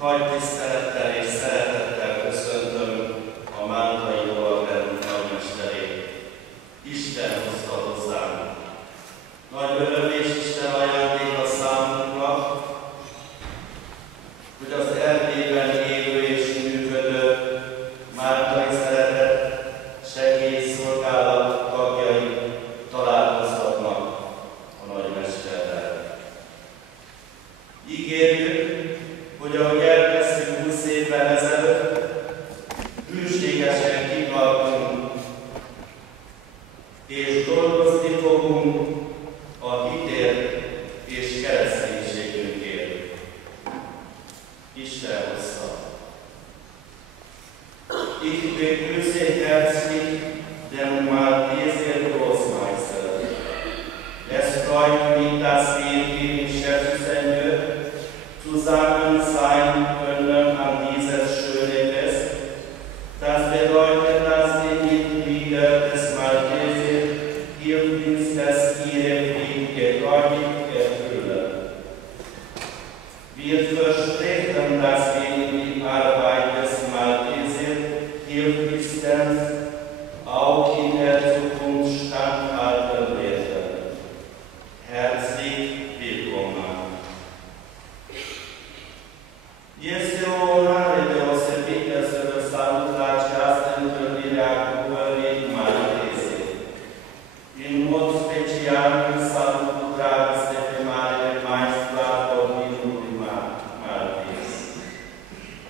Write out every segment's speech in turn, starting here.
Nagy tisztelettel és szeretettel köszöntöm a Mántai Lovagrend nagymesterét. Isten hozta hozzánk. Nagy öröm és Isten ajándéka számunkra, hogy az Erdélyben élő és működő Mántai Szeretet Segélyszolgálat tagjai találkozhatnak a nagymesterrel. Ígérjük, hogy ahogy elkezdtük 20 évvel ezelőtt, hűségesen kitartunk és dolgozni fogunk a hitért és kereszténységünkért. Isten hozta. Ich begrüße herzlich den Malteser Großmeister. Es freut mich, dass wir hier in Scherfseinyő zusammen sein können an dieses schöne Fest. Das bedeutet, dass die Mitglieder des Malteser Hilfsdienstes ihre Pflicht getreulich erfüllen. Wir versprechen, dass wir die Arbeit des Malteser Hilfsdienstes auch in der Zukunft standhalten werden. Herzlich willkommen! Este o onoare deosebită să vă salut la această întâlnire a Guvernării Malteze. În mod special îl salut cu dragoste pe Marele Maestru al Domnului Maltez.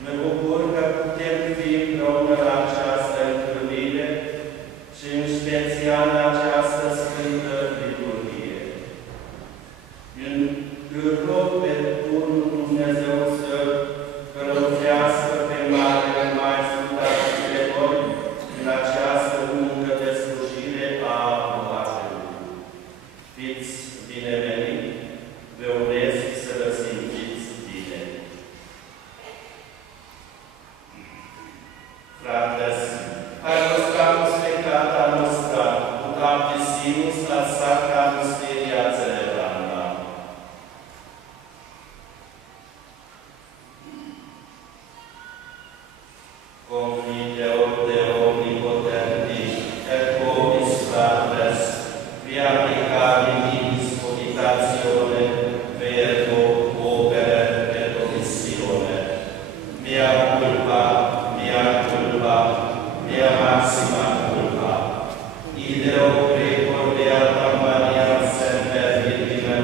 Mă bucur că putem fi împreună la această întâlnire și în special la această sfântă liturghie. Îl rog pe Bunul Dumnezeu să călăuzească pe Marele Maestru datoriile noi în această muncă de slujire a apostolului. Fiți bineveniți, vă urez să vă simțiți bine. Frates, carlos peccata nostra, ut abdisimus ad sacra mysteria celebranda. Confideo Deo omnipotenti, et vobis fratres, via applicare nibis cogitatione, verbo, opere et omissione. Mea culpa, mea maxima culpa. Ideo precor beata Maria semper Virgine,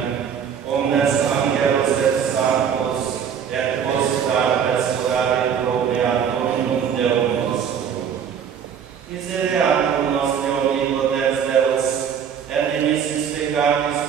omnes angelos et sanctos, et vos fratres orare pro mea Dominum Deum nostrum. Misereatur nostri omnipotens Deus, et dimissis peccatis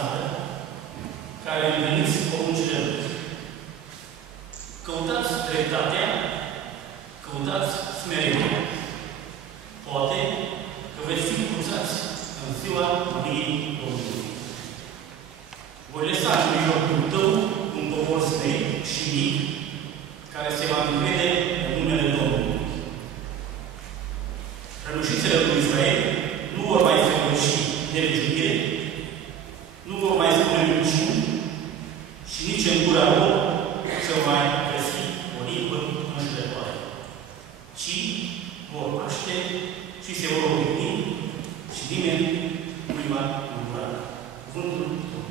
țară, care întâlniți poruncile lui. Căutați dreptatea, căutați smerenia. Poate că veți fi cruzați în ziua mâniei Domnului. Voi lăsa în mijlocul tău un popor smerit și mic, care se va încrede în numele Domnului. Rălușițele lui Israel nu vor mai fălăși nelegiuire, nu vor mai spune minciuni și nici în gura lor se mai găsi o limbă înșelătoare, ci vor paște și se vor odihni și nimeni nu-i va îngura. Cuvântul Domnului.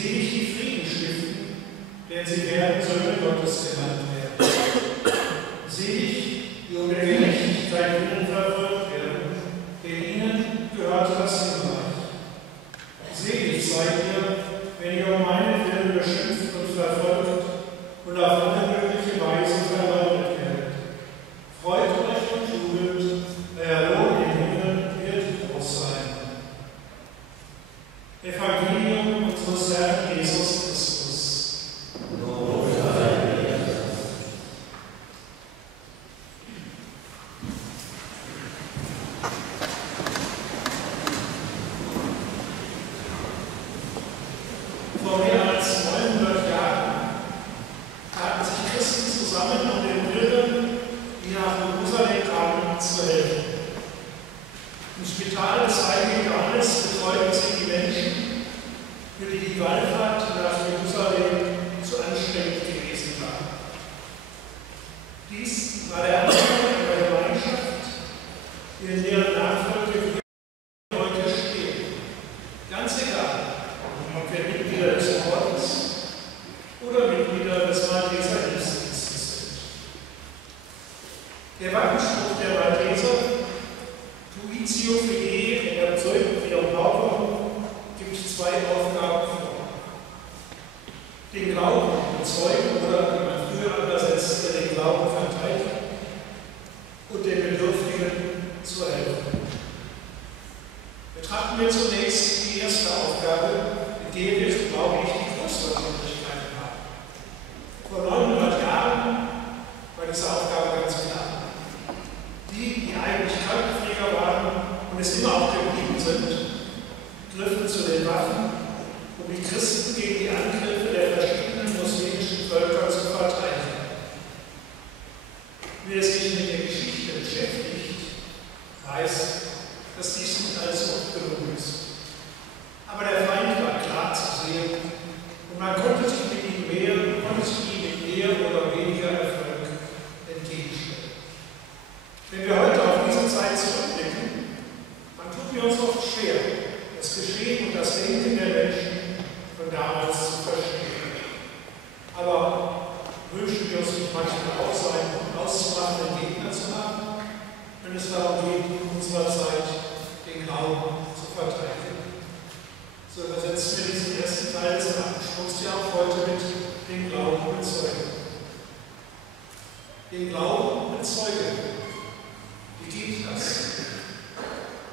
Selig die Frieden stiften, denn sie werden Söhne Gottes genannt werden. Selig, die um der Gerechtigkeit willen verfolgt werden, denn ihnen gehört das Himmelreich. Selig seid ihr, wenn ihr um meinetwillen beschimpft und verfolgt und auf alle mögliche Weise verleugnet werdet. Freut euch und jubelt, euer Lohn im Himmel wird groß sein. Evangelium unseres Herrn Jesus Christus. Lob sei dir. Vor mehr als 900 Jahren taten sich Christen zusammen, um den Pilgern, die nach Jerusalem kamen, zu helfen. Im Spital des heiligen Johannes betreuten sie die Menschen, für die die Wallfahrt nach Jerusalem zu anstrengend gewesen war. Dies war der Anfang einer Gemeinschaft, in deren Nachfolge wir heute stehen. Ganz egal, ob wir Mitglieder des Ordens oder Mitglieder des Malteserdienstes sind. Der Wappenspruch der Malteser, Tuitio Fidei et Absolvit Glauben, gibt zwei Aufgaben vor. Den Glauben bezeugen oder, wie man früher übersetzt, den Glauben verteidigen und den Bedürftigen zu helfen. Betrachten wir zunächst die erste Aufgabe, mit der wir, glaube ich, die größte Möglichkeit haben. Vor 900 Jahren war diese Aufgabe ganz klar. Die eigentlich Krankenpfleger waren und es immer auch geblieben sind, griffen zu den Waffen, um die Christen gegen die Angriffe der verschiedenen muslimischen Völker zu verteidigen. Wer sich mit der Geschichte beschäftigt, weiß, dass dies nicht alles oft gelungen ist. Aber der Feind war klar zu sehen und man konnte sich ihm mit mehr oder weniger Erfolg entgegenstellen. Wenn wir heute auf diese Zeit zurückblicken, dann tun wir uns oft schwer, das Geschehen und das Denken der Menschen von damals zu verstehen. Aber wünschen wir uns nicht manchmal auch so einen auszumachenden Gegner zu haben, wenn es darum geht, in unserer Zeit den Glauben zu verteidigen. So übersetzen wir diesen ersten Teil des Wappenspruchs ja auch heute mit den Glauben bezeugen. Den Glauben bezeugen. Wie geht das?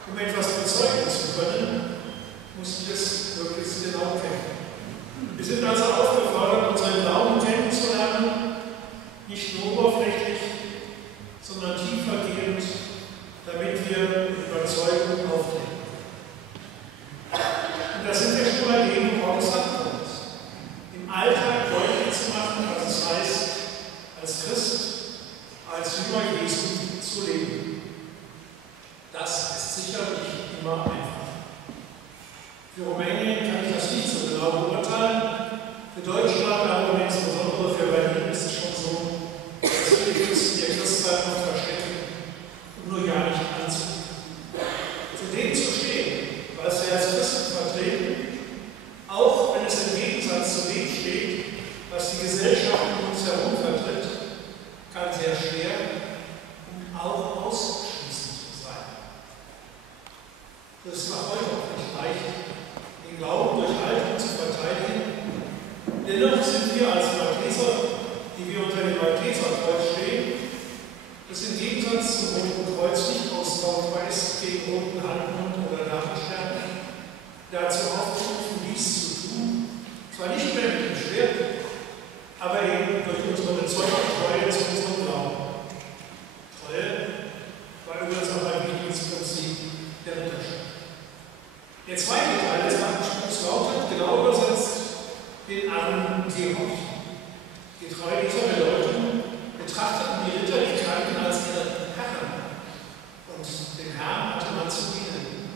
Um etwas bezeugen zu können, muss ich es möglichst genau kennen. Wir sind also aufgefordert, unseren Glauben kennenzulernen, nicht nur oberflächlich, sondern tiefergehend, damit wir Überzeugung aufnehmen. Und da sind wir schon bei dem Gottes Antwort. Im Alltag deutlich zu machen, was es heißt, als Christ, als Jünger Jesu zu leben. Das ist sicher nicht immer einfach. Für Rumänien kann ich das nicht so genau beurteilen. Für Deutschland, aber insbesondere für Berlin ist es schon so, dass viele Christen ihr Christsein noch verstecken und nur ja nicht anzunehmen. Zu dem zu stehen, was wir als Christen vertreten, auch wenn es im Gegensatz zu dem steht, was die Gesellschaft um uns herum vertritt, kann sehr schwer und auch ausschließend sein. Das ist auch heute auch nicht leicht, den Glauben durch Haltung zu verteidigen. Dennoch sind wir als Malteser, die wir unter dem Malteserkreuz stehen, das im Gegensatz zum Roten Kreuz nicht austauschbar ist gegen roten Halbmond oder Narrenstern, dazu aufgerufen, dies zu tun, zwar nicht mehr mit dem Schwert, aber eben durch unsere bezeugte Treue zu unserem Glauben. Treue war übrigens auch ein wichtiges Prinzip der Ritterschaft. Der zweite Teil des Wappenspruchs lautet, genau übersetzt, den Armen gehorchen. Getreu dieser Bedeutung betrachteten die Ritter die Kranken als ihre Herren und dem Herrn hatte man zu dienen.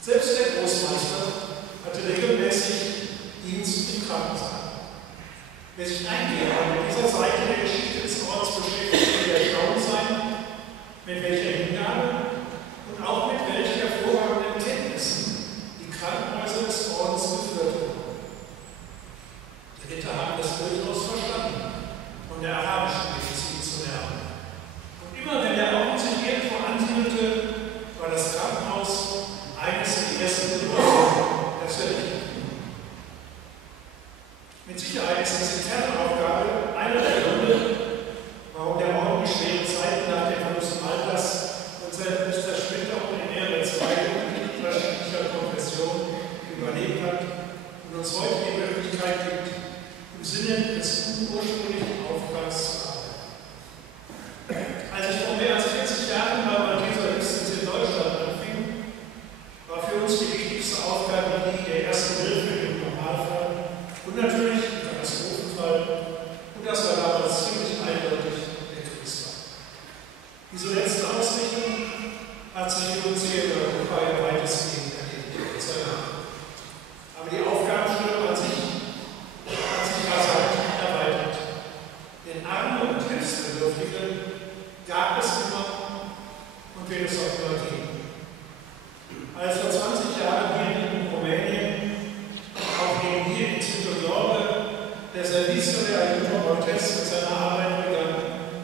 Selbst der Großmeister hatte regelmäßig Dienst im Krankensaal. Wer sich eingehend mit dieser Seite der Geschichte des Orts beschäftigt, wird erstaunt sein, mit welcher Hingabe und auch mit welchen hervorragenden Kenntnissen die Krankenhäuser des Ordens geführt wurden. Die Ritter haben das durchaus der arabischen Medizin zu lernen. Und immer wenn der Orden sich irgendwo ansiedelte, war das Krankenhaus eines der ersten Gebäude, das errichtet wurde. Mit Sicherheit ist diese Kernaufgabe einer der Gründe, warum der Orden die schweren Zeiten nach dem Verlust Maltas und seiner später auch in mehreren Zweigen unterschiedlicher Konfessionen überlebt hat und uns heute die Möglichkeit gibt, im Sinne des ursprünglichen Auftrags zu arbeiten. Als ich vor mehr als 40 Jahren bei Malteser Hilfsdienst in Deutschland anfing, war für uns die wichtigste Aufgabe die der ersten Hilfe im Normalfall und natürlich im Katastrophenfall, und das war damals ziemlich eindeutig der Kriegsfall. Diese letzte Ausrichtung hat sich für uns hier in Europa ja weitestgehend erledigt, Gott sei Dank. Aber die Aufgabenstellung an sich hat sich rasant erweitert. Denn Arme und Hilfsbedürftige gab es immer und wird es auch immer geben. Als vor 20 Jahren hier in Rumänien, auch eben hier in Ciudad der Servicio de Ayuda Montes mit seiner Arbeit begann,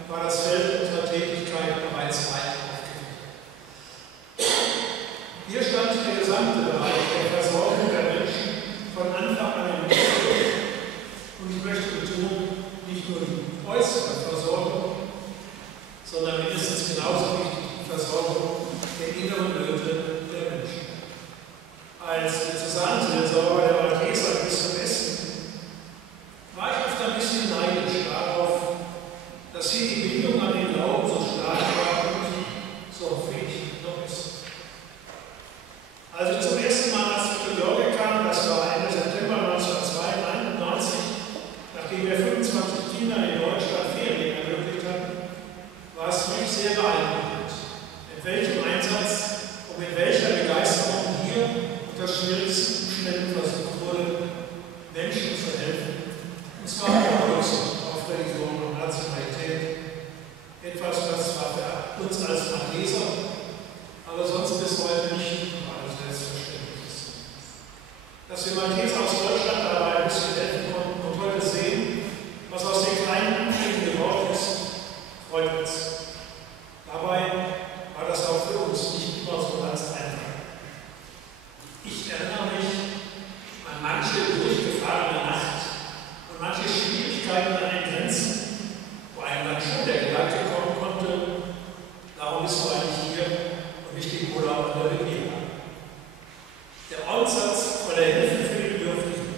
war das Feld unserer Tätigkeit bereits weit aufgefüllt. Hier stand der gesamte Bereich der Versorgung der Menschen von Anfang an im Mittelpunkt. Und ich möchte betonen, nicht nur die äußere Versorgung, sondern mindestens genauso wichtig die Versorgung der inneren Nöte der Menschen. Als Diözesanseelsorger der Malteser bis zum Westen war ich oft ein bisschen neidisch darauf, dass hier die Bindung an den Glauben so stark war und so fähig noch ist. Als ich zum ersten Mal nach Ciudad kam, das war Ende September 1992, nachdem wir 25 Kindern in Deutschland Ferien ermöglicht hatten, war es für mich sehr beeindruckend, mit welchem Einsatz und mit welcher Begeisterung hier unter schwierigsten Umständen versucht wurde, Menschen zu helfen, und zwar ohne Rücksicht auf Religion und Nationalität. Etwas, das zwar für uns als Malteser, aber sonst bis heute nicht überall selbstverständlich ist. Dass wir Malteser aus Deutschland dabei ein bisschen helfen konnten und heute sehen, was aus den kleinen Umständen geworden ist, freut uns. Dabei war das auch für uns nicht immer so ganz einfach. Ich erinnere mich an manche durchgefahrene Nacht und manche Schwierigkeiten an den Grenzen, wo einem dann schon der Gedanke kommen konnte, darum bist du eigentlich hier und nicht im Urlaub an der Riviera. Der Ortssatz von der Hilfe für die Bedürftigen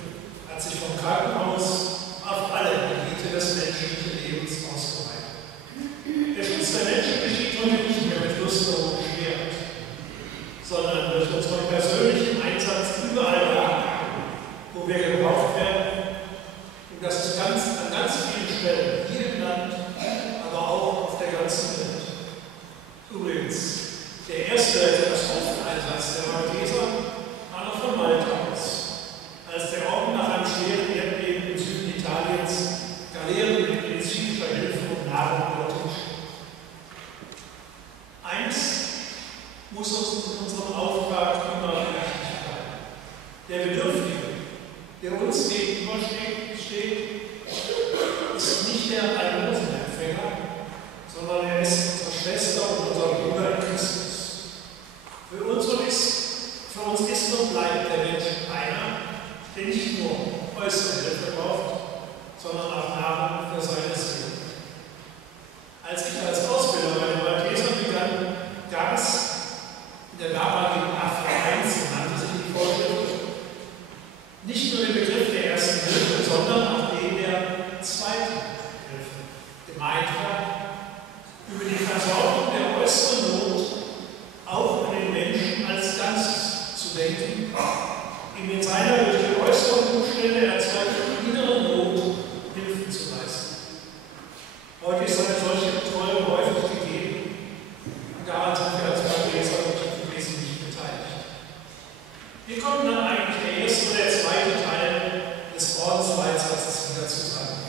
hat sich vom Krankenhaus auf alle Gebiete des menschlichen Lebens ausgeweitet. Der Schutz der Menschen geschieht heute nicht mehr mit Rüstung und Schwert, sondern durch unseren persönlichen Einsatz überall da, wo wir gebraucht werden. Und das ist an ganz vielen Stellen hier im Land, aber auch auf der ganzen Welt. Übrigens, der erste Katastropheneinsatz der Malteser war noch von Malta aus, als der Orden nach einem schweren Erdbeben im Süden Italiens Galeeren mit medizinischer Hilfe und Nahrung dorthin schickte. Eins muss uns in unserem Auftrag immer wichtig bleiben. Der Bedürftige, der uns gegenübersteht, ist nicht der Almosenempfänger, sondern er ist unsere Schwester und unser Bruder in Christus. Für uns ist und bleibt der Mensch einer, der nicht nur äußere Hilfe braucht, sondern auch Nahrung für seine Seele. Als ich als Ausbilder bei den Maltesern begann, gab es in der damaligen AFRA 1, nannte sich die Vorschrift, nicht nur den Begriff der ersten Hilfe, sondern auch den der zweiten Hilfe. Gemeint war, über die Versorgung der äußeren Not auch an den Menschen als Ganzes zu denken, ihm in seiner durch die äußeren Umstände erzeugten inneren Not Hilfe zu leisten. Heute ist eine solche Betreuung häufig gegeben und daran sind wir als Malteser wesentlich beteiligt. Wie kommt dann eigentlich der erste und der zweite Teil des Ordensleitsatzes wieder zusammen?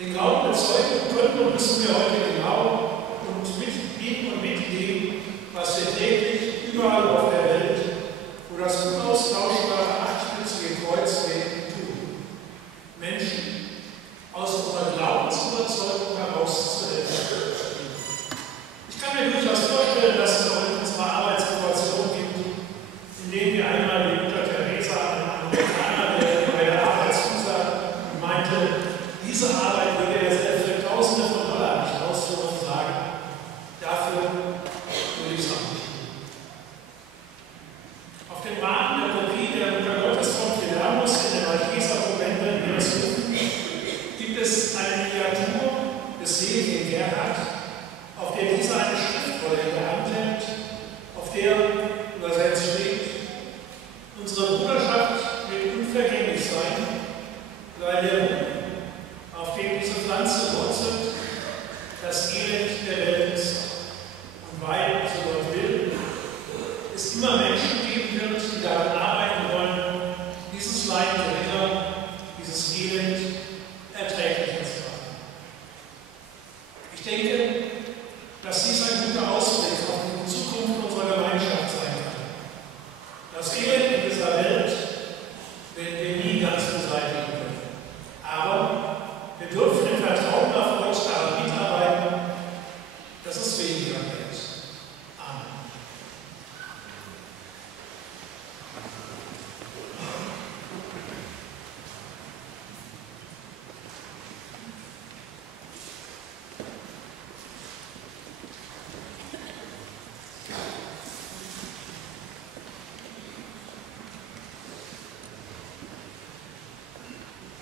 Den Glauben bezeugen können und müssen wir heute genau und mitbieten und mitgeben, was wir täglich überall auf der Welt, wo das unaustauschbare achtspitzige Kreuz weht, tun. Menschen aus unserer Glaubens- Glaubensüberzeugung herauszuhelfen. Ich kann mir durchaus vorstellen, dass es auch in unserer Arbeitssituation gibt, in denen wir einmal wie Mutter Teresa einen Amerikaner, der bei der Arbeit zusagt und meinte, diese Arbeit würde er selbst für Tausende von Dollar nicht ausführen und sagen, dafür würde ich es auch nicht tun. Auf dem Rahmen der Kopie der Mutter Gottes von Philamus in der Malteser-Kommende in Jerusalem gibt es eine Miniatur des seligen Gerhard, auf der dieser eine Schriftrolle in der Hand hält, auf der übersetzt steht: Unsere Bruderschaft wird unvergänglich sein, weil der Boden, auf dem diese Pflanze wurzelt, das Elend der Welt ist. Und weil, so Gott will, es immer Menschen geben wird, die daran arbeiten wollen, dieses Leid geringer, dieses Elend erträglicher zu machen. Ich denke, dass dies ein guter Ausblick auf die Zukunft unserer Gemeinschaft sein kann. Das Elend in dieser Welt werden wir nie ganz beseitigen können. Aber wir dürfen im Vertrauen auf Gott daran mitarbeiten, dass es weniger wird. Amen.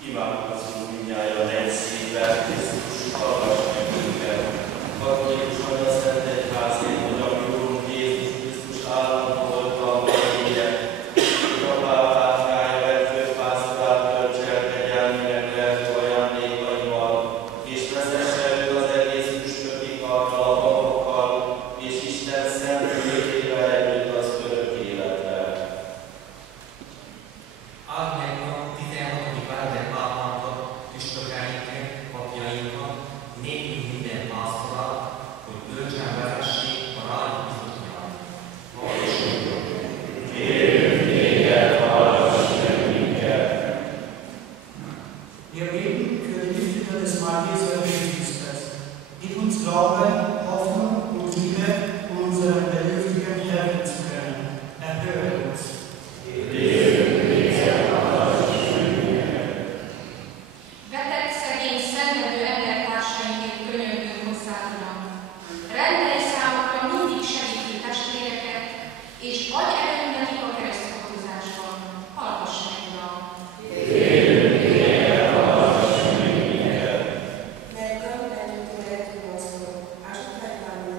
Imádkozzunk mindnyájan egy szívvel, Krisztus hallgass meg minket. Katolikus a Szent Egyházért, hogy a mi Urunk Jézus Krisztus állandó voltam, végye, hogy a pápátkája legfőpásztorát töltse el kegyelmének lelkű ajándékaival, és vezesse elő az egész püspöki karral, a papokkal, és Isten szent lélkével együtt az örök életre. Add meg a 16. Várder pápánknak, püspökeinknek, papjainkat, nékünk minden pásztorát, hogy bölcsen vezessék a rájuk bizott nyelvet. Kérünk téged, hallgass meg minket! Wir beten für die Mitglieder des Malteser-Registers. Gib uns Glaube, Hoffnung und Liebe, um unseren Bedürftigen helfen zu können. Erhöre uns. Beteg, szegény, szenvedő embertársainként könyörgünk hozzád, Uram. Rendelj számukra mindig segítő testvéreket, és adj erőt nekik a kereszthatozásban. Hallgass meg, Uram! Megdom bennünket, Urasztó, ásd meg bennünket.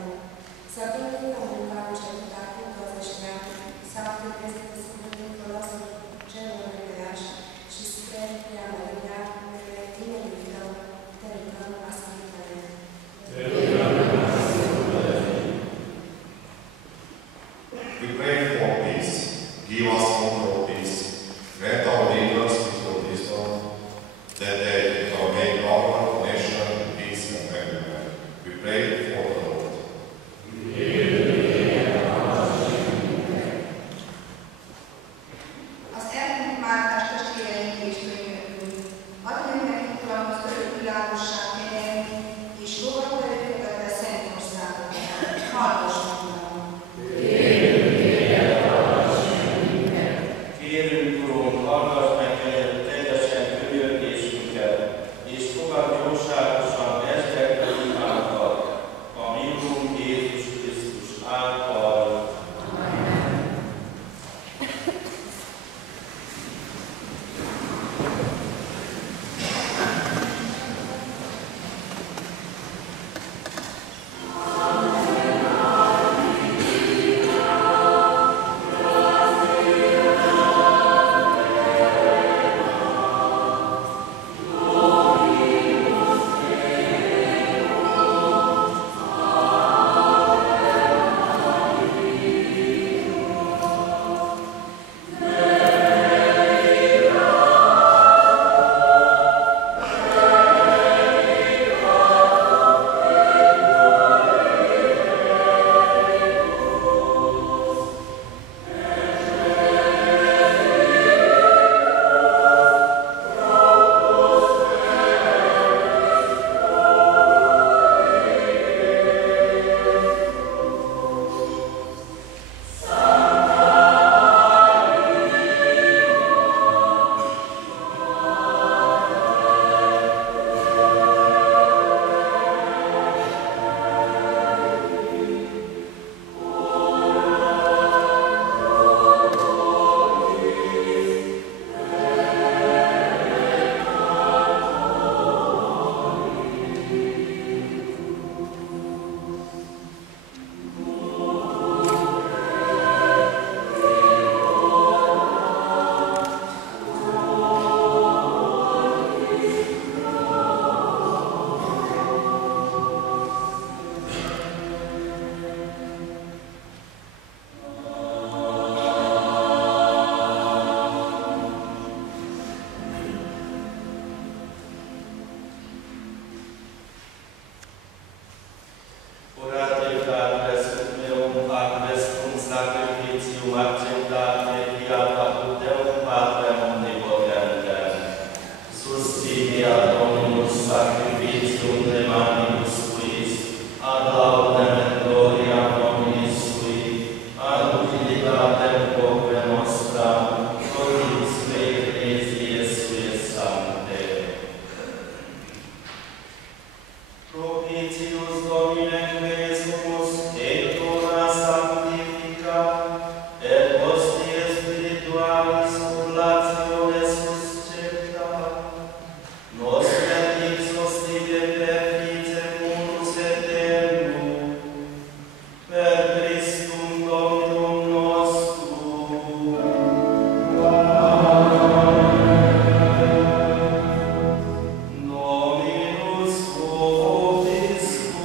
Dominus vobiscum.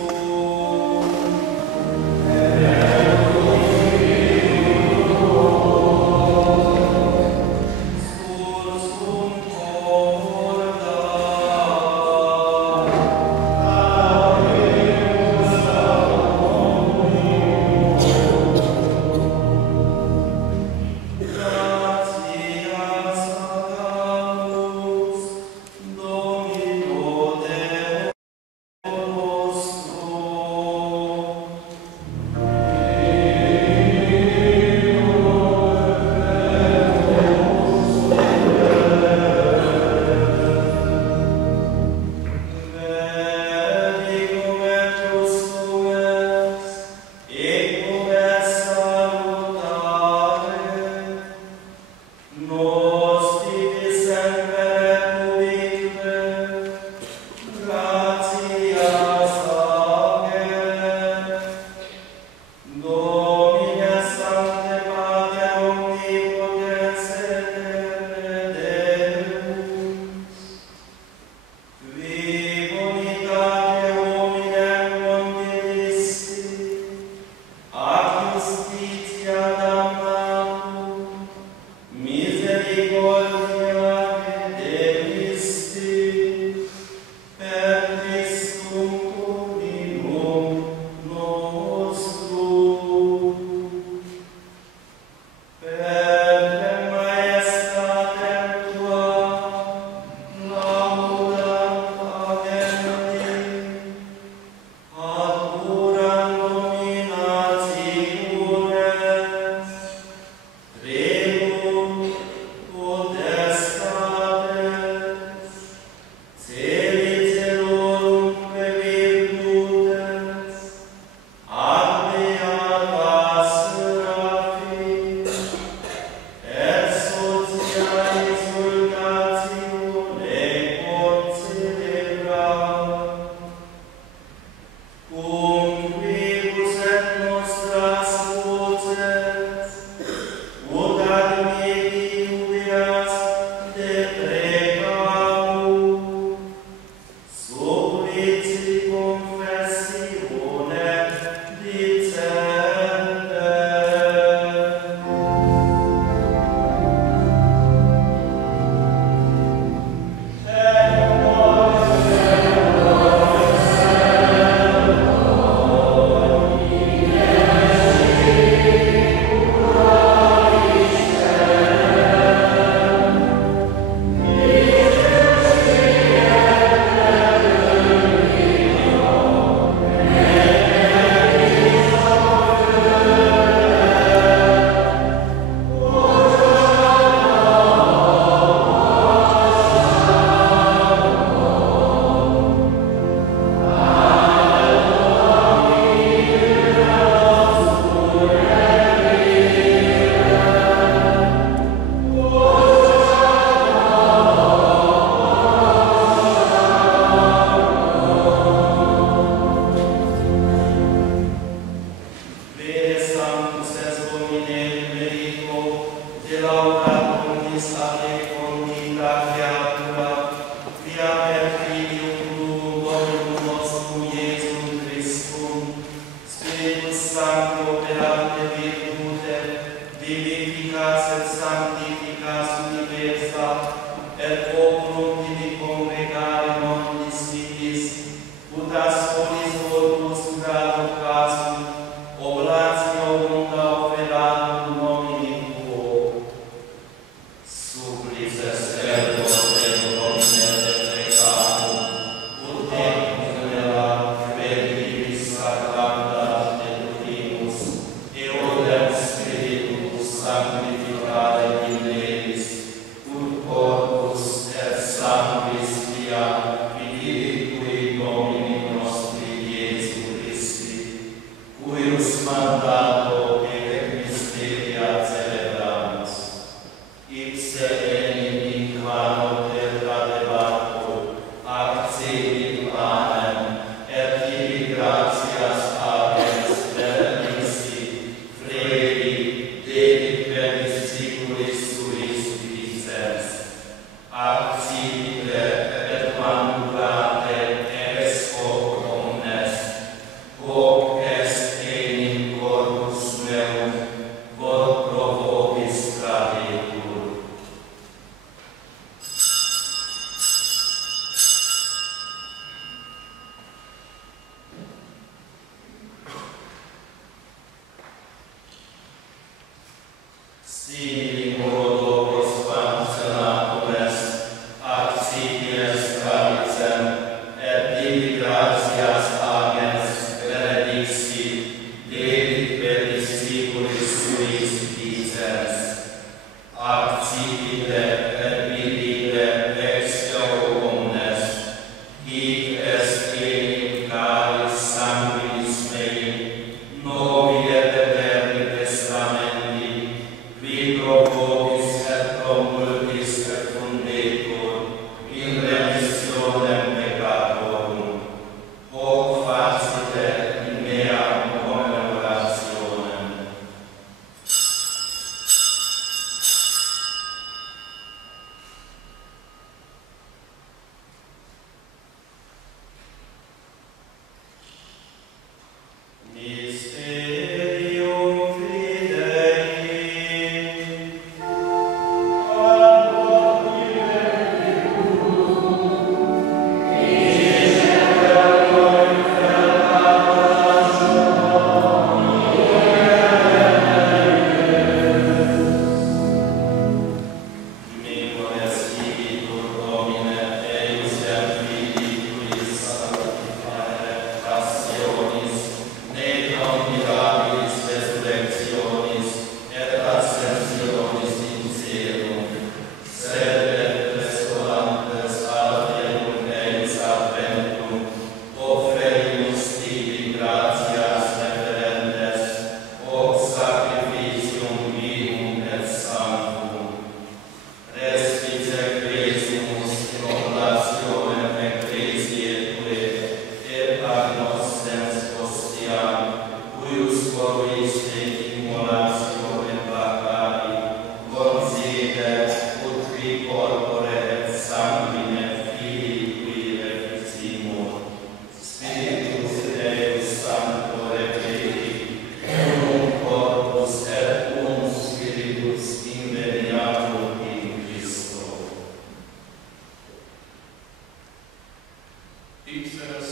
Amen.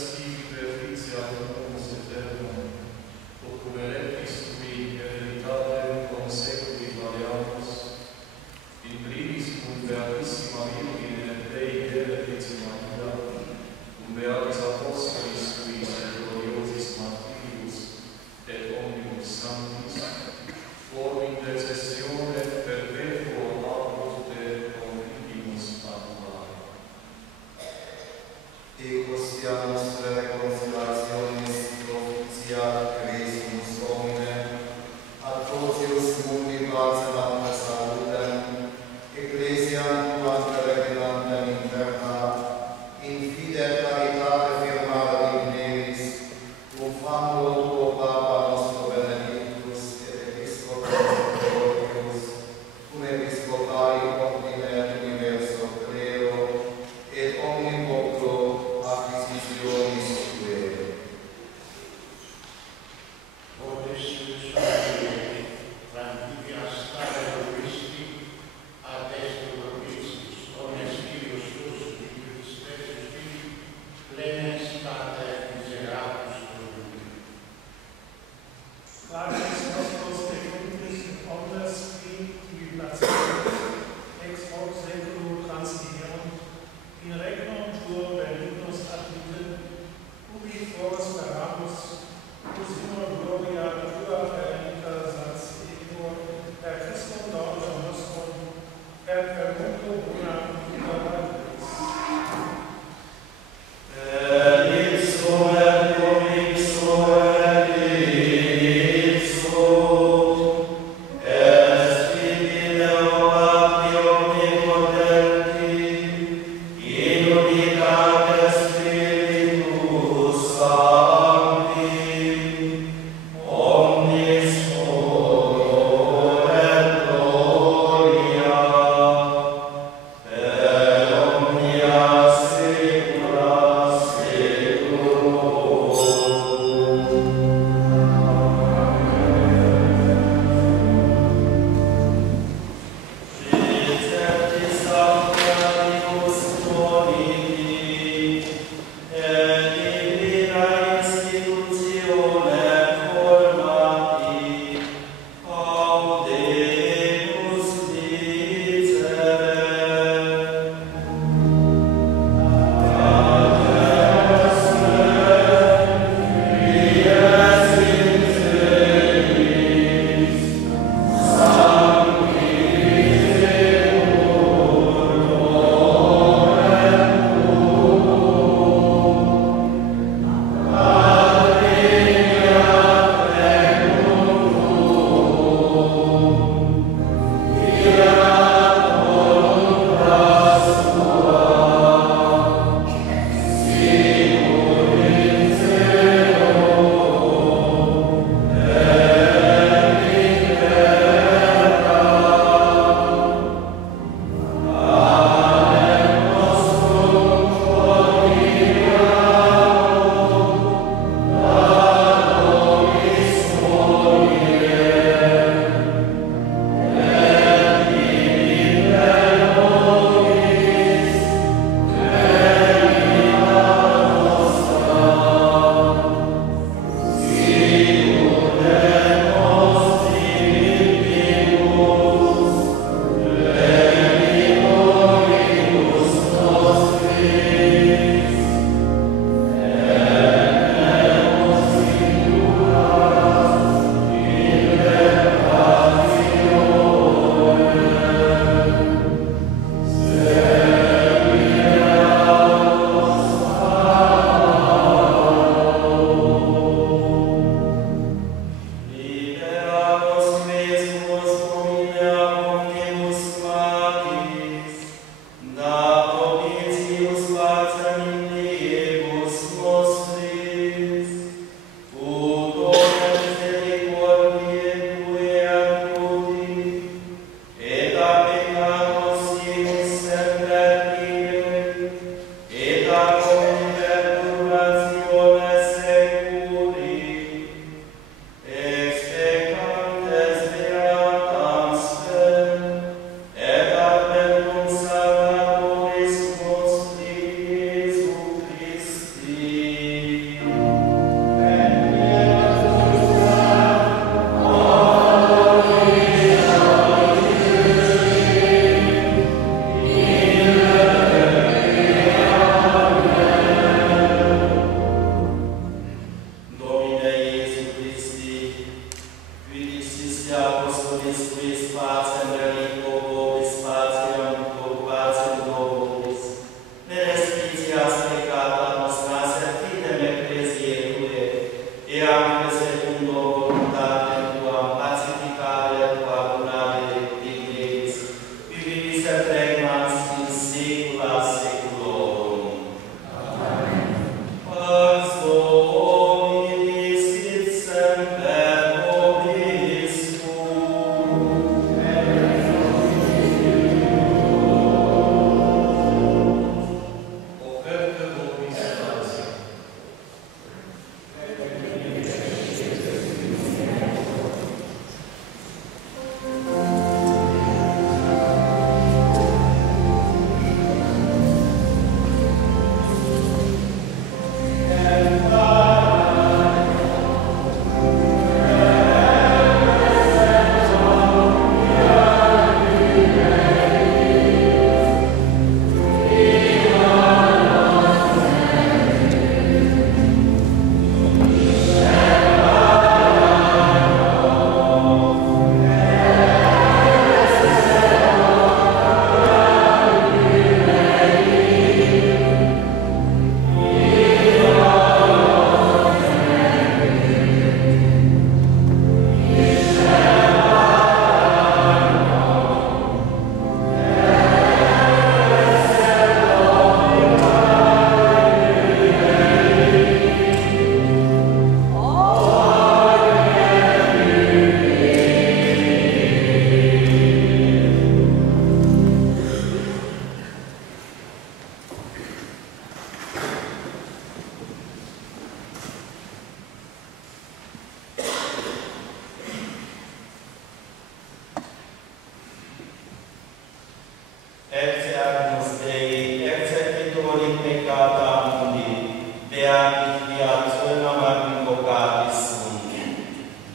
Beatit via Sfânta Magnificatis sunt,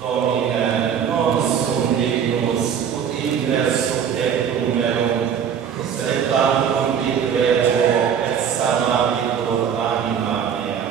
Domine, non sunt dignus, ut ingresso tectum meum, sed tantum dicrevo et sanabitur anima mea.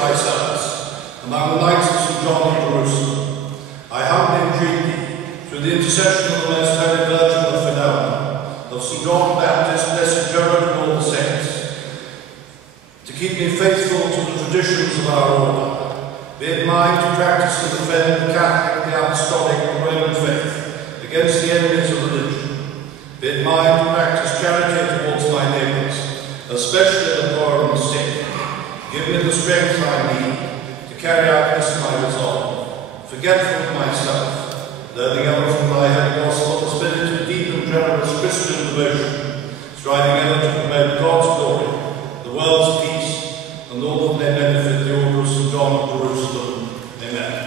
thy sons, among the knights of St. John of Jerusalem, I humbly entreat thee, through the intercession of the Most Holy Virgin of Fidelma, of St. John the Baptist, Blessed Gerard, and all the saints, to keep me faithful to the traditions of our order, be it mine to practice and defend the Catholic, the Apostolic, and Roman faith against the enemies of religion, be it mine to practice charity towards my neighbours, especially the poor and the sick. Give me the strength I need to carry out this my resolve, forgetful of myself, learning ever from thy holy gospel the spirit of deep and generous Christian devotion, striving ever to promote God's glory, the world's peace, and all that may benefit the order of St. John of Jerusalem. Amen.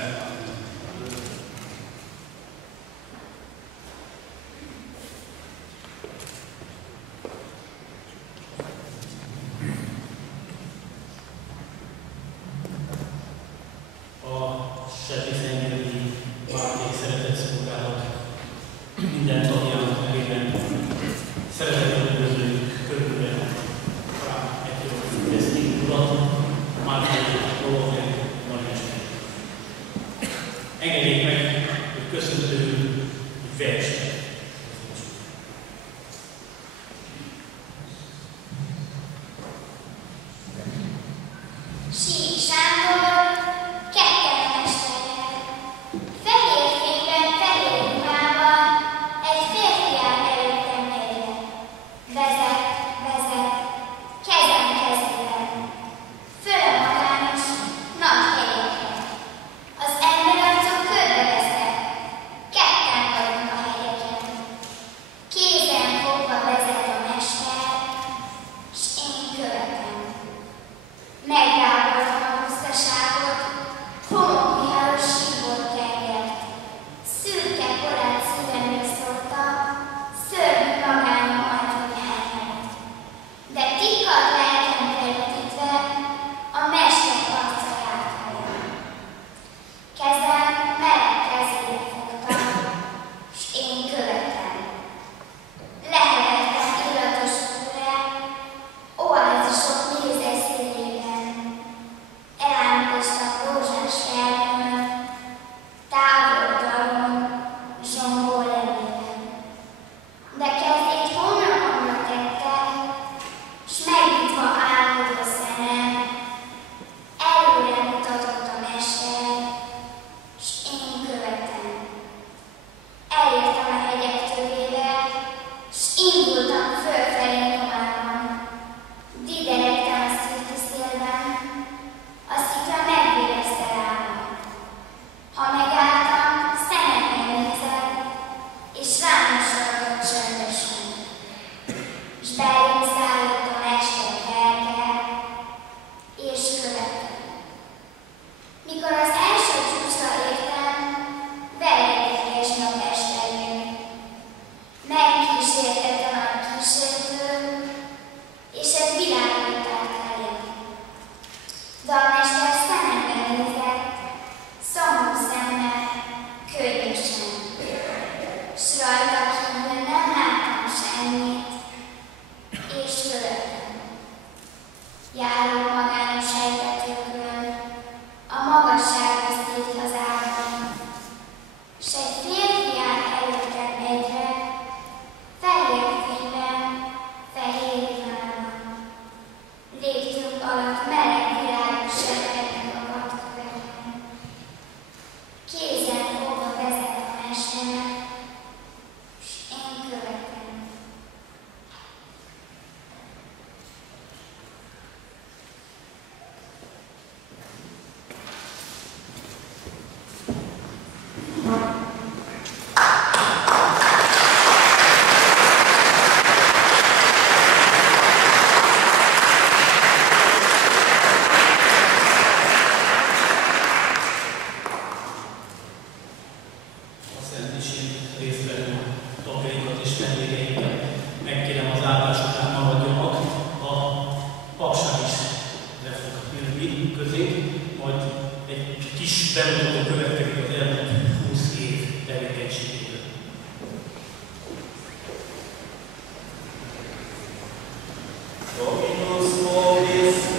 Dominus vobiscum.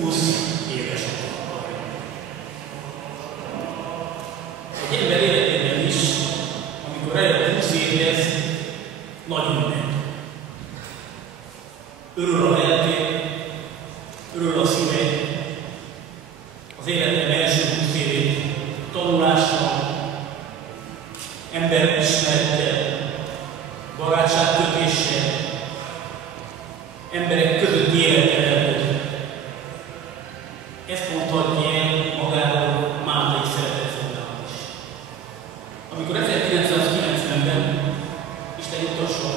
20 éves korában. Egy ember életében is, amikor eljön 20 évhez, nagy ünnep. Örül a lelke, örül a szíve, az életem első 20 évét tanulással, emberismerettel, barátságkötéssel, emberek közötti élettel eltöltött. Ezt mondhatja el magáról Máltai szeretetszolgálat is. Amikor 1990-ben Isten juttassa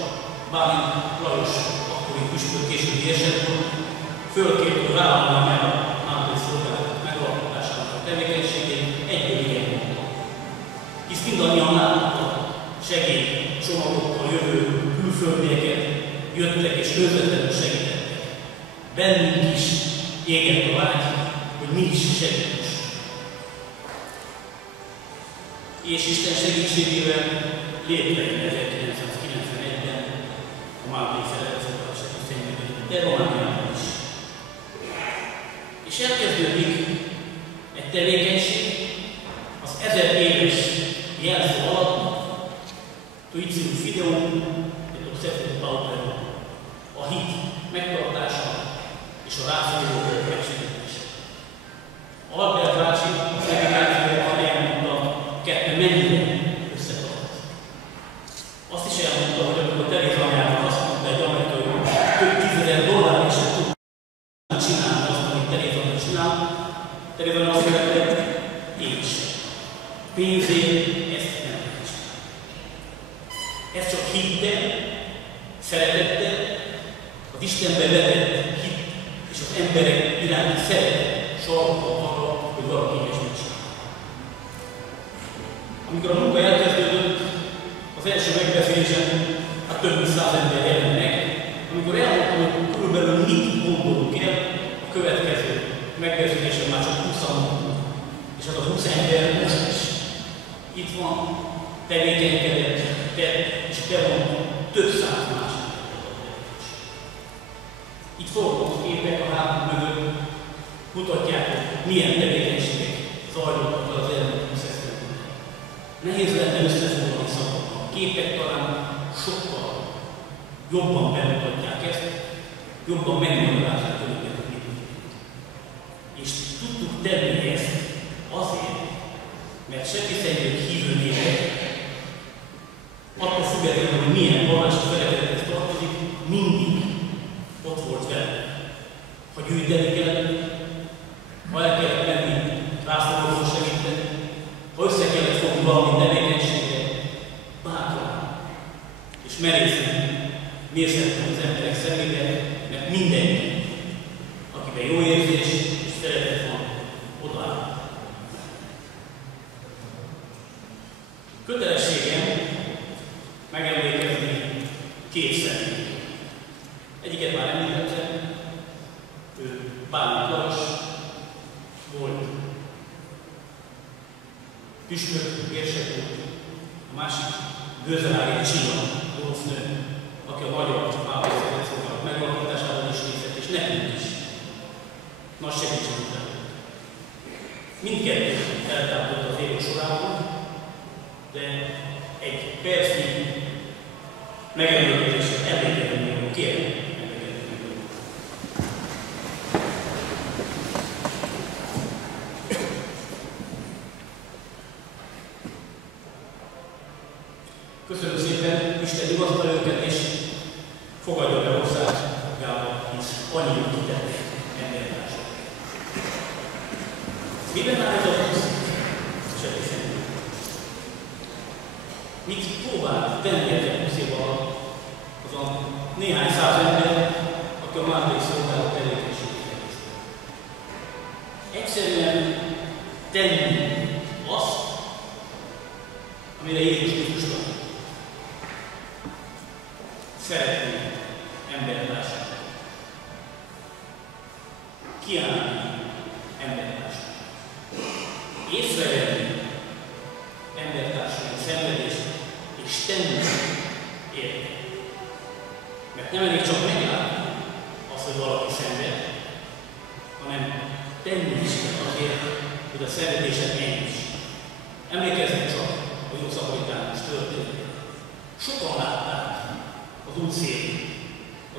Bálint Lajos akkori püspök későbbi esetben fölkértő vállalná meg a Máltai szolgálat megalkotásának a tevékenységét, egyből igen mondta. Hisz mindannyian láthattak segélycsomagokkal jövő külföldieket, jöttek és közvetlenül segítettek. Bennünk is égett a vágy, hogy mi is segítsünk. És Isten segítségével létrejön 1991-ben a Máltai Szeretetszolgálat segítségében, de Romániában is. És elkezdődik egy tevékenység az 1000 éves jelszó alatt, Tuicium Fideum, et obsequium pauperum, a hit megtartása és a rászorulók megsegítése. Albert bácsi a predikációban elmondta, kettő mennyire összetart. Azt is elmondta, hogy amikor Teréz anyának azt mondta egy amerikai, több $10,000 és tudná csinálni azt, amit Teréz anya csinál, Teréz anya azt mondta, én is. Pénzért ezt nem lehet csinálni. Ez csak hittel, szeretettel, az Istenbe vetett hit és az emberek iránti szeretet sarkal arra, hogy valaki ilyesmit csinál. Amikor a munka elkezdődött, az első megbeszélésen hát több mint 100 ember jelent meg, amikor elmondtam, hogy körülbelül mit gondolunk el, a következő megbeszélésen már csak 20-an mondtunk. És az a 20 ember most is itt van, tevékenykedett, és bevont több száz másik. Itt forgó képek a hátunk mögött mutatják, hogy milyen tevékenységek zajlottak az elmúlt 20 esztendőben. Nehéz lenne összefoglalni szavakkal. A képek talán sokkal jobban bemutatják ezt, jobban megmagyarázzák önöket, hogy mit tudjuk. És tudtuk tenni ezt azért, mert Sepsiszentgyörgy hívő népek, attól függetlenül, hogy milyen vallási felekezethez tartozik, mindig ott volt velük. Ha gyűjteni kellett, ha el kellett menni rászorulókon segíteni, ha össze kellett fogni valami tevékenységet, bátran és merészen nézhettem az emberek szemébe, mert mindenki, akiben jó érzés és szeretet van, odaáll. Kötelességem megemlékezni két személyt. Egyiket már említettem, ő Bálint Lajos volt püspök, érsek volt, a másik Gőzelári Csilla gócnő, aki a magyar Máltai Szeretetszolgálat megalkotásában is részt vett, és nekünk is nagy segítség után. Mindkettő eltávolodott az évek sorában, de egy percnyi megemlékezésre emlékezni, kérem. Köszönöm szépen, Isten vigasztalja őket, és fogadja be országába, hisz annyit kitett embertársak. Miben áll ez a 20? Sepsiszentgyörgy. Mit próbált tenni ezek 20 év alatt az a néhány száz ember, aki a Máltai Szolgálat tevékenységét elkezdte? Egyszerűen tenni azt, amire Jézus Krisztus tanított. Szeretni embertársakat. Kiállni embertársakat. Észrevenni embertársakat szenvedést, és tenni érte. Mert nem elég csak meglátni azt, hogy valaki szenved, hanem tenni is azért, hogy a szenvedésed enyhíts. Emlékezzünk csak a jó szamaritánus történet. Sokan látták az útszélén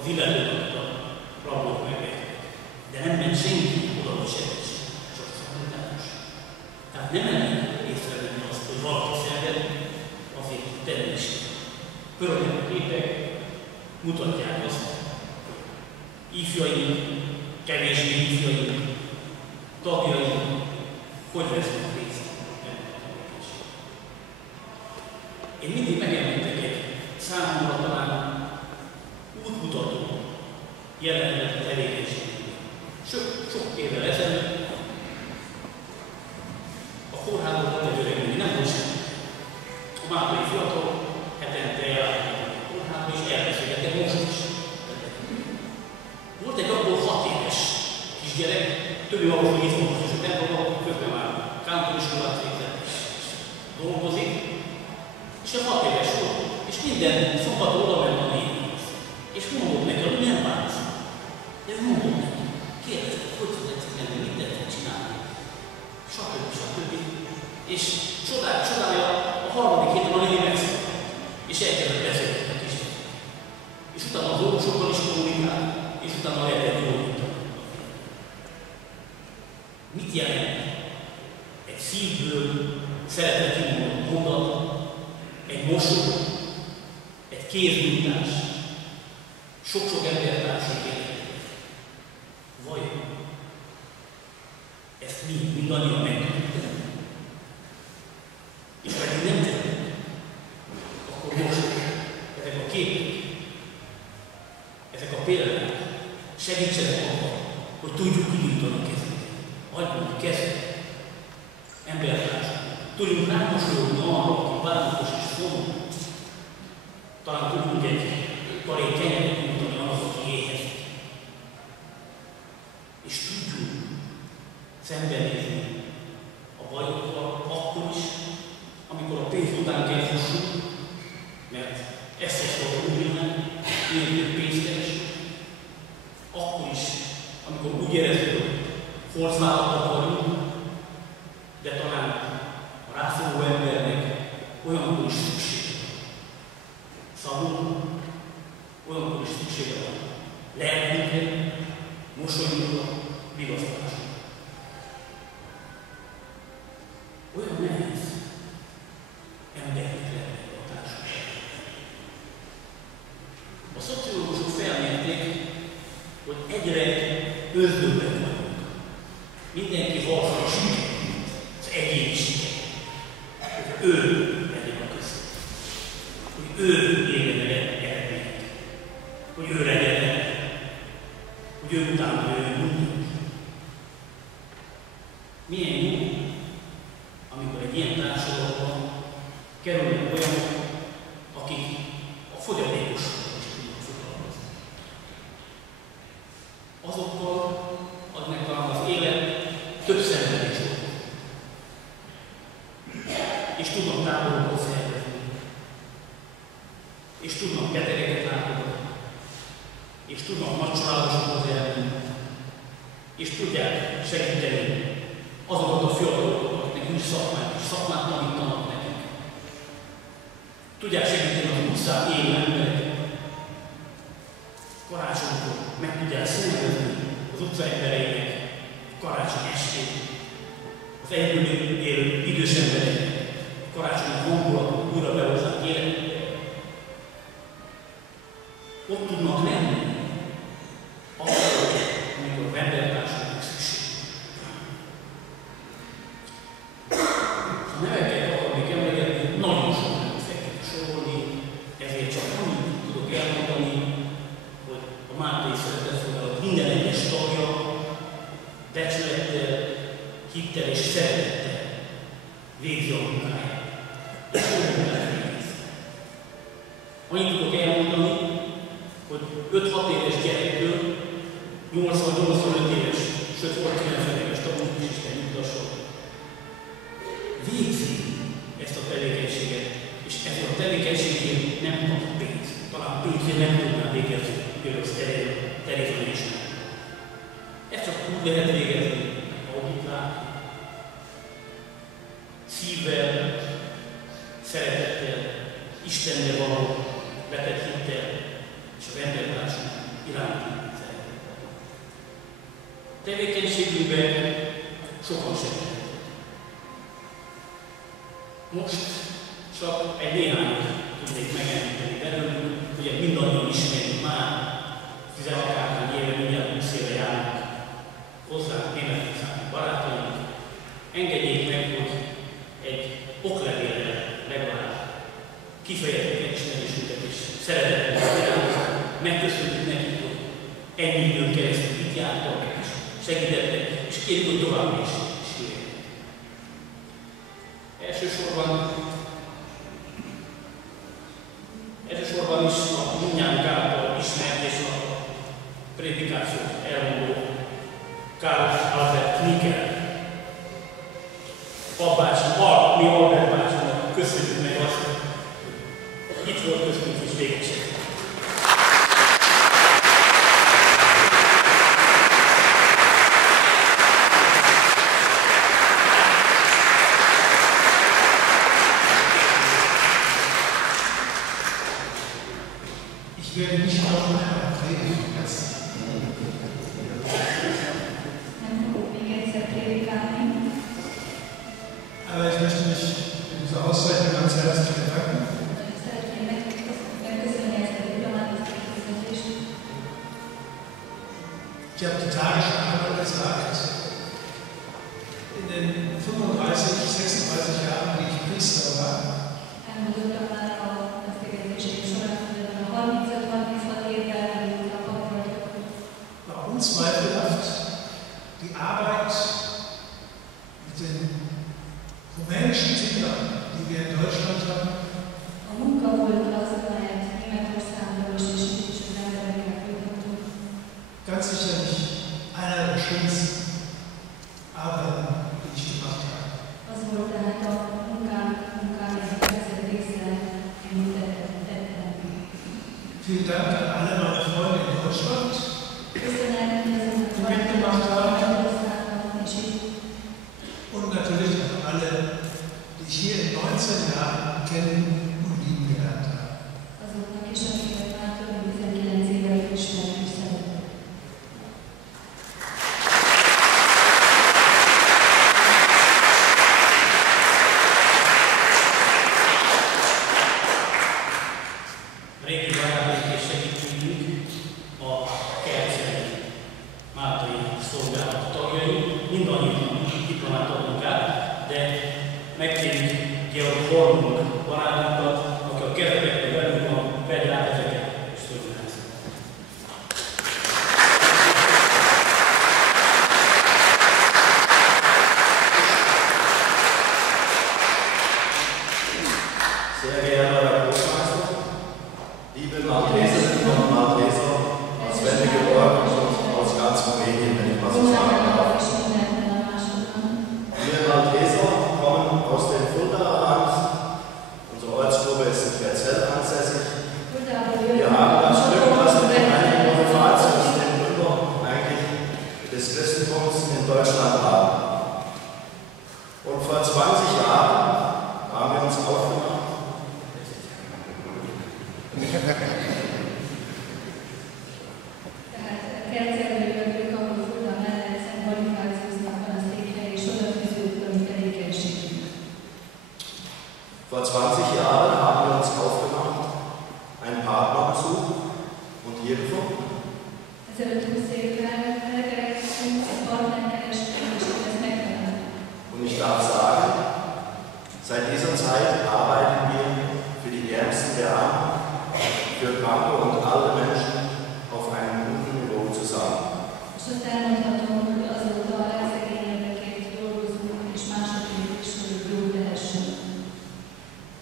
az illetőt, a rablók megvették, de nem ment senki oda, hogy segítsen, csak a szamaritánus. Tehát nem elég észrevenni azt, hogy valaki szenved, azért tenni is. Pörögnek a képek, mutatják azt, hogy ifjaink, kevésbé ifjaink, tagjaink, hogy vesznek részt ennek a tevékenységben. Én mindig megemlítek egy számomra talán útmutató jelenet a tevékenységben. Sok évvel ezelőtt a kórházban volt egy öreg, nem volt semmi. A mátai fiatal hetente elállt a kórházba és elbeszélgettek most is. Volt egy abból 6 éves kisgyerek, többi valós, hogy izmos, és nem tudom, közben már kántoriskolát végzett és dolgozik, és a 6 éves volt, és minden szombaton oda ment a nénihez. És mondott neki, hogy nem változik. De mondott neki, kérdezte, hogy tetszik menni, mit tetszik csinálni, stb. És csodálja, a harmadik héten a néni megszólalt, és elkezdett beszélni a kisgyerek. És utána az orvosokkal is kommunikál, és utána lehetett gyógyítani. Mit jelent egy szívből szeretett kimondott mondat, egy mosoly, egy kéznyújtás, sok-sok embertársunk életében? Vajon ezt mindannyian meg tudjuk tenni? És pedig nem tettük, akkor most ezek a képek, ezek a példák segítsenek abban, hogy tudjuk kinyújtani a kezünket. Adjunk a kezet, embertársak. Tudjunk rámosolni arra, aki bánatos és szomorú. Talán tudjunk egy karék kenyeret nyújtani annak, aki éhezik. És tudjunk szembenézni a bajokkal akkor is, amikor a pénz után kell fussunk, mert ezt is volt úgy jönnek, ilyen több pénzt keresünk. Akkor is, amikor úgy érezzük, hogy forcvállatok vagyunk, de talán a rászoruló embernek olyankor is szüksége van. Szavunk, olyankor is szüksége van. Lelkünkre, mosolyunkra, vigasztalásra. Olyan nehéz embernek lenni a társadalomban. A szociológusok felmérték, hogy egyre ördögben vagyunk. Mindenki valószínűleg siker, az egyéni siker. Hogy ő legyen a között. Hogy ő éljen meg eredményt. Hogy ő legyen el. Hogy ő utána ő mindig. Milyen jó, amikor egy ilyen társadalomban kerülnek olyanok, akik a fogyatékosokkal is tudnak foglalkozni. Azokkal, akiknek talán az élet több szenvedés volt. És tudnak táborokba szervezni. És tudnak betegeket látogatni. És tudnak nagy családosokhoz elmenni. És tudják segíteni azokat a fiatalokat, akiknek nincs szakmát tanítanak nekik. Tudják segíteni az utcán élő embereket. Karácsonykor meg tudják szervezni az utca embereinek karácsony estét, az egyedül élő idős embereinek karácsonyi hangulatot újra behozzák életükbe. Ott tudnak lenni, akkor, amikor embertársadnak szükség. Ha neveket akarnék emlegetni, nagyon sok nem fekete sorolni, ezért csak annyit tudok elmondani, hogy a Máté Szeretetszolgálat minden egyes tagja becsülettel, hittel és szeretettel végzi a munkáját. És jó munkát végez. Annyit tudok elmondani, hogy 5-6 éves gyerektől 80-85 éves, sőt volt 90 éves tanulók is Isten nyugtasson. Végzi ezt a tevékenységet, és ezért a tevékenységért nem kap pénzt. Talán pénzért nem tudnám végezni, például Terézonésnek. Ez csak úgy lehet végezni, ahogy itt látjuk. Szívvel, szeretettel, Istenre való vetett hittel és a vendéglássunk iránti szeretettel. Tevékenységünkben sokan segített. Most csak egy néhányat tudnék megemlíteni belőlük, ugye mindannyian ismerjük már, 10-akárhány éve, mindjárt 20 éve járnak hozzánk, németországi barátaink. Engedjék meg, hogy egy oklevélre legalább kifejezzük elismerésünket és szeretetünket iránta. Megköszönjük nekik, hogy ennyi időn keresztül itt jártak és segítettek, és kérjük, hogy tovább is jöjjenek. Elsősorban is a mindnyájunk által ismert és a prédikációt elmondó Karl Albert Knigel. Mi Albert bácsinak köszönjük meg azt, hogy itt volt köztünk és végig. Ich werde nicht noch einmal predigen lassen. Aber ich möchte mich für diese Auszeichnung ganz herzlich bedanken. Ich habe die Tage schon einmal gesagt, in den 35, 36 Jahren, die ich Priester war, war unzweifelhaft die Arbeit mit den rumänischen Kindern, die wir in Deutschland haben, ganz sicherlich einer der schönsten Arbeiten, die ich gemacht habe. Vielen Dank an alle meine Freunde in Deutschland, die mitgemacht haben, und natürlich an alle, die ich hier in 19 Jahren kennen und lieben gelernt habe. Régi barátok és segítségünk a Kercei Máltai Szolgálat tagjai, mindannyian diplomát adunk át, de megkérjük Georg Hornung barátunkat, aki a keretekben velünk van, vegye át ezeket és szóljon el. Sehr geehrter Herr Großmeister, liebe Malteserinnen und Malteser, aus Wendegeborg und aus ganz Rumänien, wenn ich mal so sagen darf. Wir Malteser kommen aus dem Fuldaer Land, unsere Ortsgruppe ist in Verzell ansässig. Wir haben das Glück, dass wir den einigen Bonifatius, den Gründer eigentlich des Christentums in Deutschland haben. Und vor 20 Jahren haben wir uns aufgemacht, Vor 20 Jahren haben wir uns aufgemacht, einen Partner gesucht und hier gefunden. Und ich darf sagen, seit dieser Zeit arbeiten wir für die Ärmsten der Armen, für Kranke und alte Menschen auf einem guten Niveau zusammen.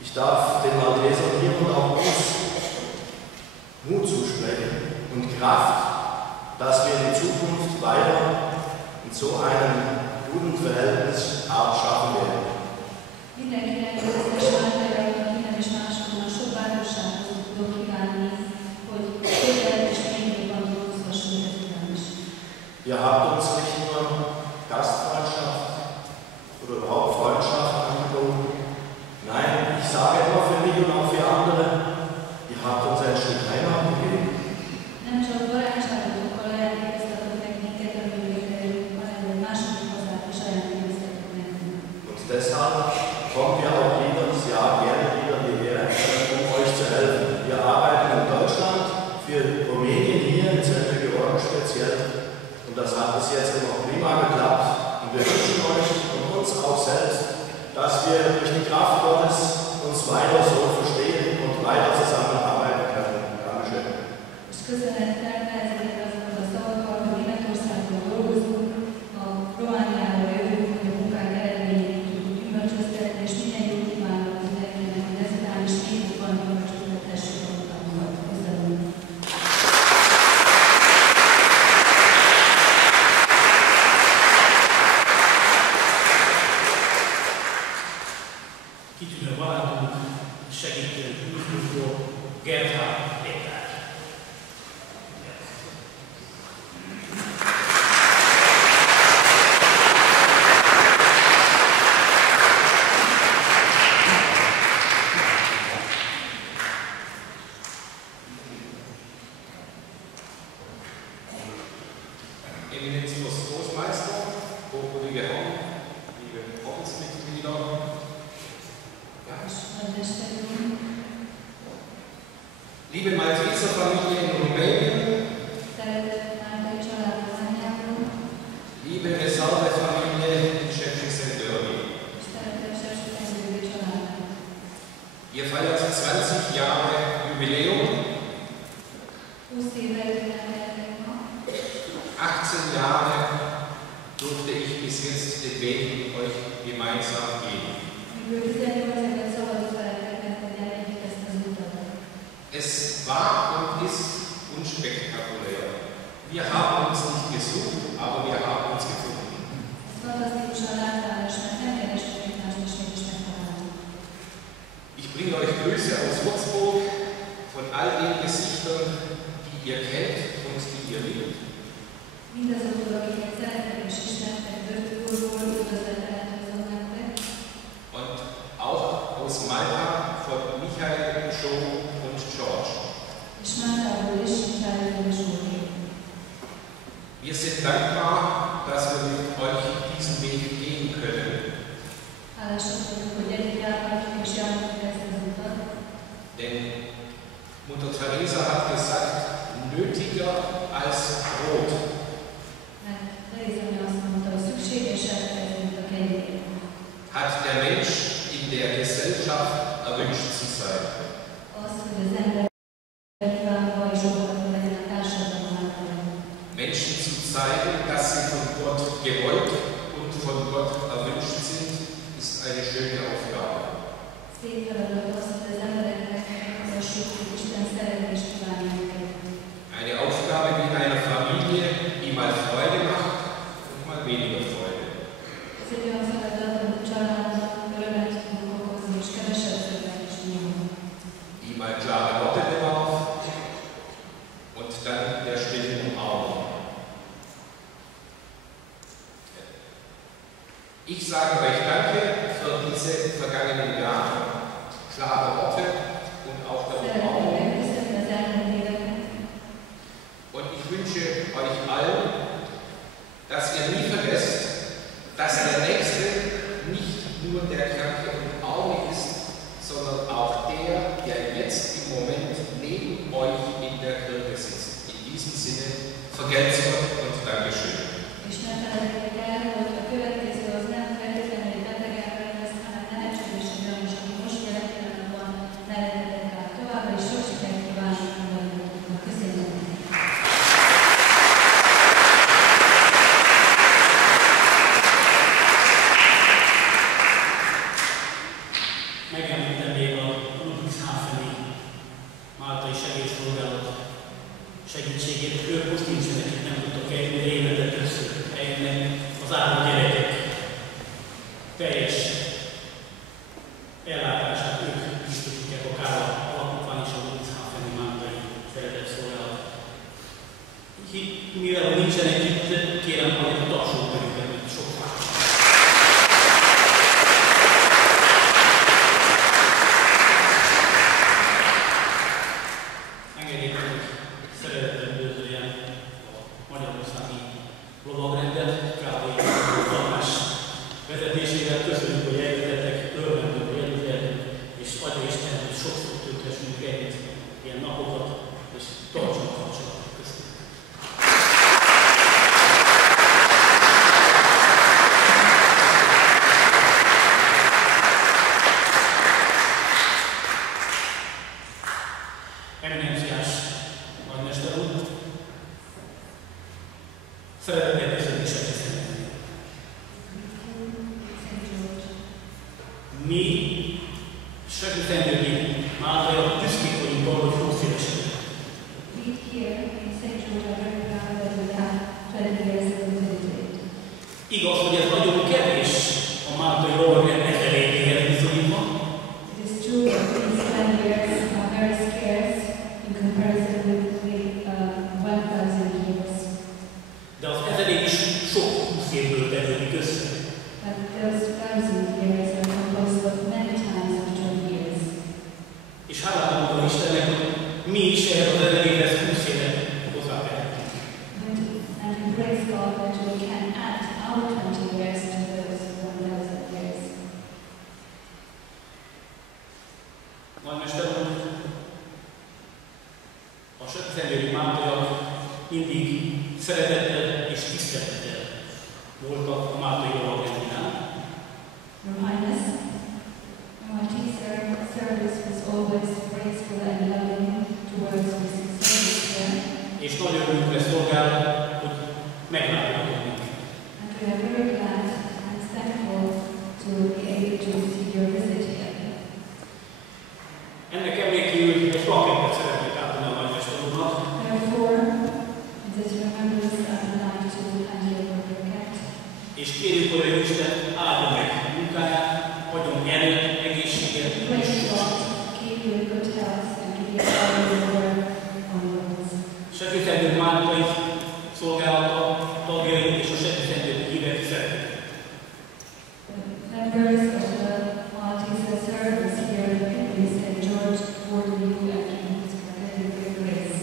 Ich darf den Maltesern hier und auch uns Mut zusprechen und Kraft, dass wir in Zukunft weiter in so einem guten Verhältnis schaffen werden. Ihr habt uns nicht nur Gastfreundschaft oder überhaupt Freundschaft angeboten. Nein, ich sage immer für mich und auch für andere, ihr habt uns ein Stück Heimat gegeben. Nem csak barátságotokkal ajándékoztatok meg minket, amíg értelünk, hanem egy második hazát is ajándékoztatok nekünk. Und deshalb kommen wir auch jedes Jahr gerne wieder hierher, um euch zu helfen. Wir arbeiten in Deutschland, für Rumänien hier in St. Georgen speziell. Und das hat bis jetzt immer prima geklappt. Und wir wünschen euch und uns auch selbst, dass wir durch die Kraft Gottes uns weiter so verstehen und weiter zusammenarbeiten können. Dankeschön. És köszönettel ezért azokat a szavakkal, hogy Németországban dolgozunk, a Romániára jövünk, hogy a munkánk eredményét tudjuk gyümölcsöztetni, és minden jót kívánok mindenkinek, hogy ezután is még jobban gyümölcsöztetessük a munkánkat. Köszönöm. Kitűnő barátunk, segítő újfújtó Gerhard Péter. Eminentius Großmeister, hochwürdige Herren, liebe Ordensmitglieder, liebe Malteserfamilie in Rumänien, liebe Reservefamilie in Szczecin-Sendörny. Ihr feiert 20 Jahre Jubiläum, 18 Jahre durfte ich bis jetzt den Weg mit euch gemeinsam gehen. Es war und ist unspektakulär. Wir haben uns nicht gesucht, aber wir haben uns gefunden. Ich bringe euch Grüße aus Würzburg von all den Gesichtern, die ihr kennt und die ihr liebt. Und auch aus Malta von Michael, Joe und George. Wir sind dankbar, dass wir mit euch diesen Weg gehen können. Denn Mutter Teresa hat gesagt, nötiger als Brot. Hat der Mensch in der Gesellschaft erwünscht zu sein. Menschen zu zeigen, dass sie von Gott gewollt und von Gott erwünscht sind, ist eine schöne Aufgabe. Eine Aufgabe wie in einer Familie, die mal Freude macht und mal weniger Freude. Die mal klare Worte bedarf und dann der stillen Umarmung. Ich sage euch Danke für diese vergangenen Jahre, klare Worte und auch der Umarmung. Und ich wünsche euch allen, dass ihr nie vergesst, dass der Nächste nicht nur der Kranke und Arme ist, sondern auch der jetzt im Moment neben euch in der Kirche sitzt. In diesem Sinne, vergelt's Gott und Dankeschön. Istennek köszönjük, hogy eljöttetek, örvendünk, hogy eljöttetek, és adja Isten, hogy sokszor töltessünk együtt ilyen napokat, és tartsunk kapcsolatot. Köszönjük. Eminenciás nagymester úr, szeretnék köszönni segíteni. Mi segítendői Mária büszkék vagyunk arra, hogy 20 évesek. Igaz, hogy ez nagyon kevés a Máltai Rollernek elégéhez bizonyítva. De az ezelőtt is sok 20 évből tevődik össze. És hálát mondom Istennek, hogy mi is ehhez az ezelőthez 20 évet hozzátehetünk. Nagymester úr, a Szentendői Máltaiak mindig szeretettel és tisztelettel voltak a Máltai Rollerrendjén. Your Highness, our service was always graceful and loving towards Mrs. Service. És nagy örömünkre szolgál, hogy meglátogatunk. And we are very glad and thankful to be able to receive your visit here. Ennek emlékéül egy plakettet szeretnék átadni a nagymester úrnak. Therefore, in this remembrance, I would like to hand you over the plaque. És kérjük, hogy Isten áldja meg munkáját, adjon erőt, egészséget és sokat. Keep you in good health and give you all the work onwards. Segítendő Máltai szolgálata tagjai és a segítendő hívek szeretik. Members of the Maltese service here in St. George order you and give you grace.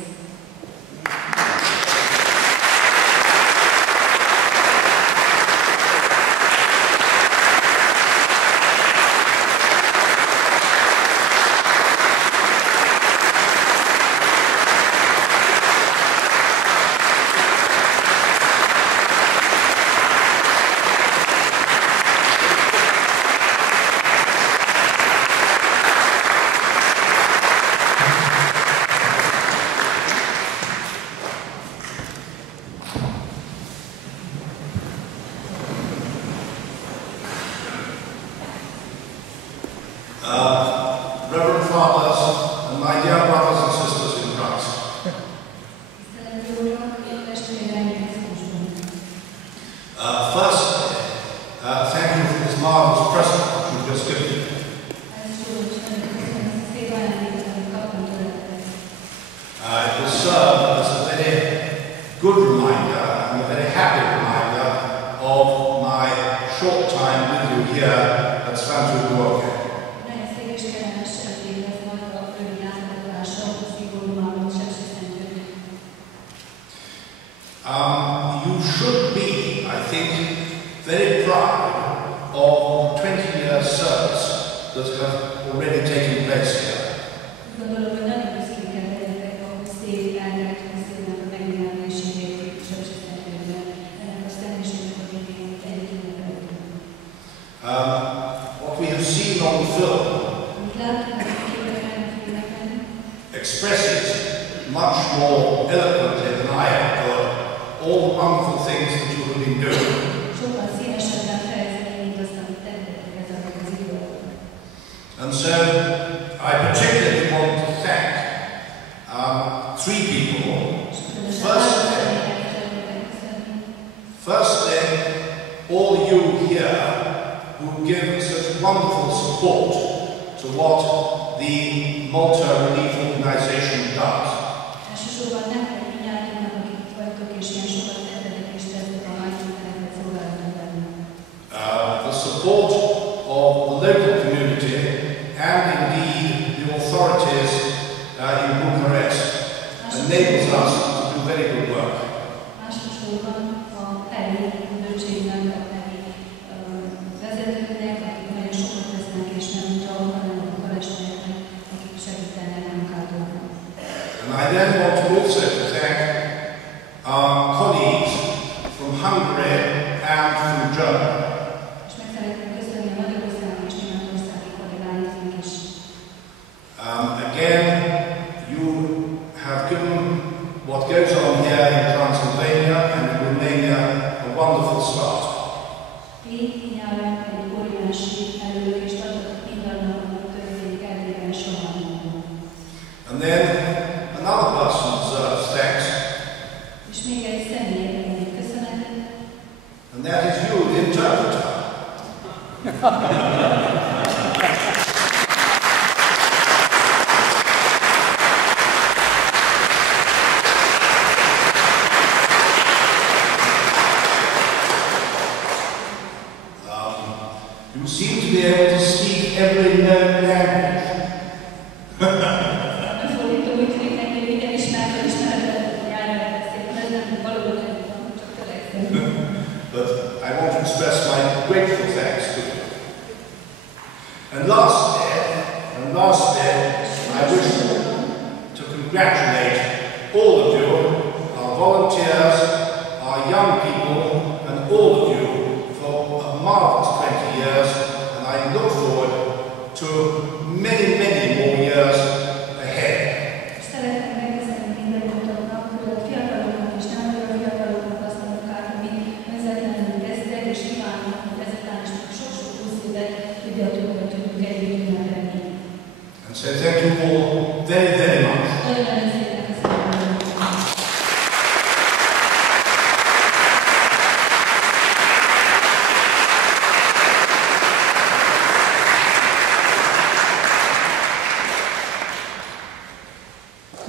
Reverend Fathers and my dear brothers and sisters in Christ, firstly, thank you for this marvelous present that you've just given me. It will serve as a very good reminder and a very happy reminder of my short time with you here at Svanto Gorge. You should be, I think, very proud of the 20-year service that have already taken place here. What we have seen on the film expresses much more eloquently than I ever could all the wonderful things that you have been doing. And so I particularly want to thank three people. Firstly, all you here who give such wonderful support to what the Malta Relief Organization does. The support of the local community and indeed the authorities in Bucharest enables us to do very good work. Másodszorban a helyi ügynökségnek, a helyi vezetőknek Hungary and from Germany. És meg szeretném köszönni a magyarországi és németországi kollégáinknak is. Again, you have given what goes on here in Transylvania and in Romania a wonderful start. Így nyáron egy óriási előlépést adott mindannak, ami történik Erdélyben és Romániában. And then another person deserves thanks. És még egy személynek egy köszönetet. And that is you, the interpreter. You seem to be able to speak every known language. A fordító úgy tűnik neki, hogy minden ismeretlen nyelven beszél, ez nem valóban csak törekszem. But I want to express my grateful thanks to you. And lastly, I wish to congratulate all of you, our volunteers, our young people, and all of you for a marvelous 20 years, and I look forward to many, many more years ahead. Szeretném megköszönni mindannyiunknak, főleg fiataloknak és nem olyan fiataloknak azt a munkát, amit önzetlenül kezdtek, és kívánnak, hogy ezután is sok-sok 20 évet tudjunk együtt ünnepelni. And so thank you all very, very much. Nagyon szépen köszönöm.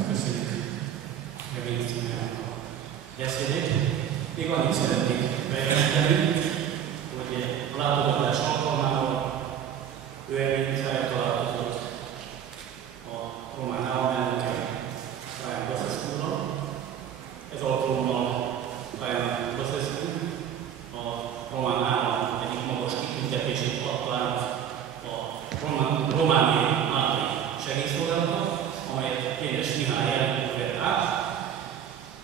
Köszönjük Remény Címernek a beszédét. Még annyit szeretnék bejelenteni, hogy a látogatás alkalmával ő eltalálkozott a román államelnöke Traian Băsescu-ral. Ez alkalommal Traian Băsescu a román állam egyik magas kitüntetését adta át a romániai állami segélyszolgálatnak, amelyet Kénes Mihály elnök vett át.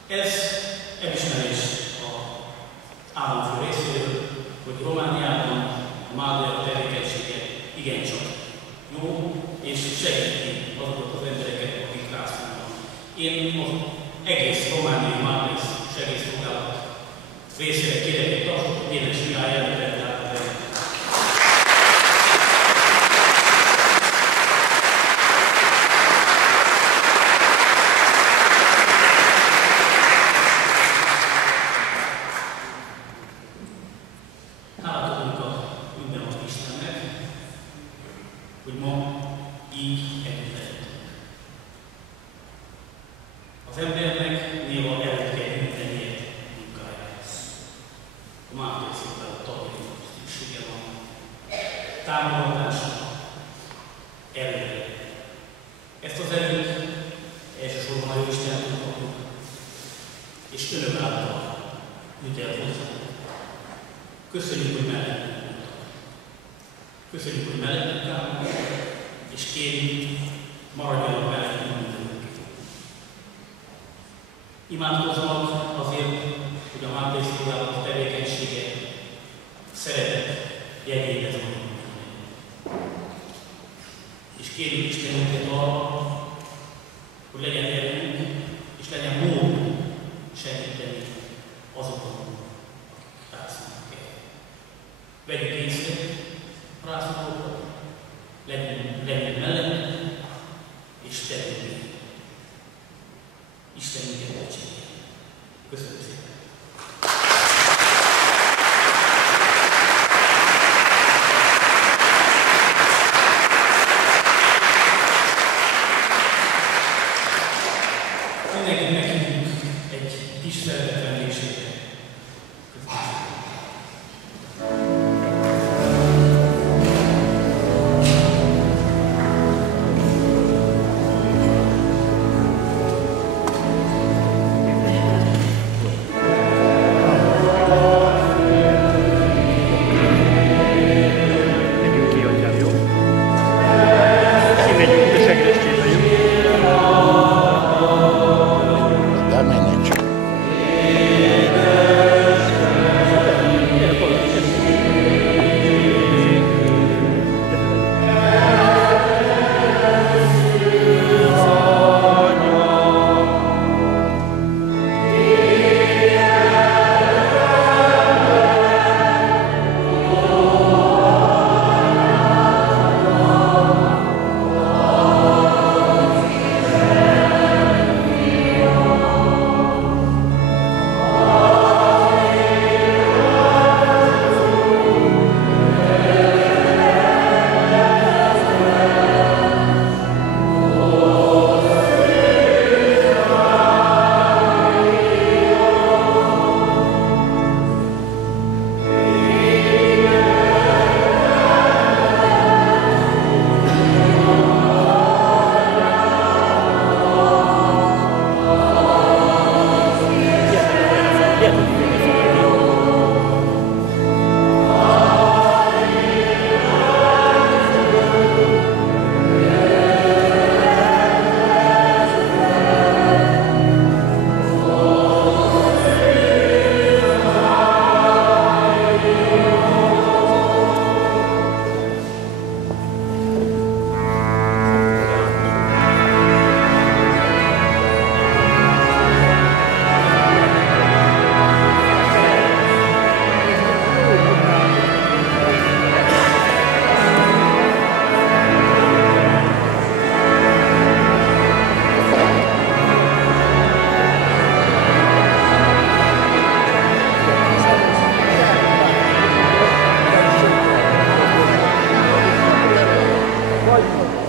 Ez elismerés az államfő részéről, hogy Romániában a mádai tevékenysége igencsak jó, és segíti azokat az embereket, akik rászorulnak. Én az egész romániai mádai segélyszolgálat részére kérek egy tapsot, hogy Kénes Mihály elnök vett át az elnök. Hálát adunk a mindenható Istennek, hogy ma így együtt lehetünk. Az embernek néha előtt kell gyűjtenie munkájához. A mádai szolgálat tagjainak szüksége van. Támogatásra, erőre. Ezt az erőt elsősorban a Jóistentől kapjuk, és önök által jut el hozzá. Köszönjük, hogy mellettünk voltak. Köszönjük, hogy mellettünk állunk, és kérjük, maradjanak mellettünk mindennünk. Imádkozzanak azért, hogy a mádai szolgálat tevékenysége szeretet jegyéhez van. És kérjük Istenünket arra, hogy legyen erőnk, és legyen mód segíteni azokon, akik rászorulnak el. Vegyük észre a rászorulókat, legyünk mellettük, és tegyünk Istenünket dicsérjük. Köszönöm szépen!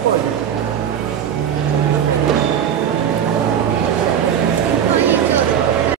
Hogy?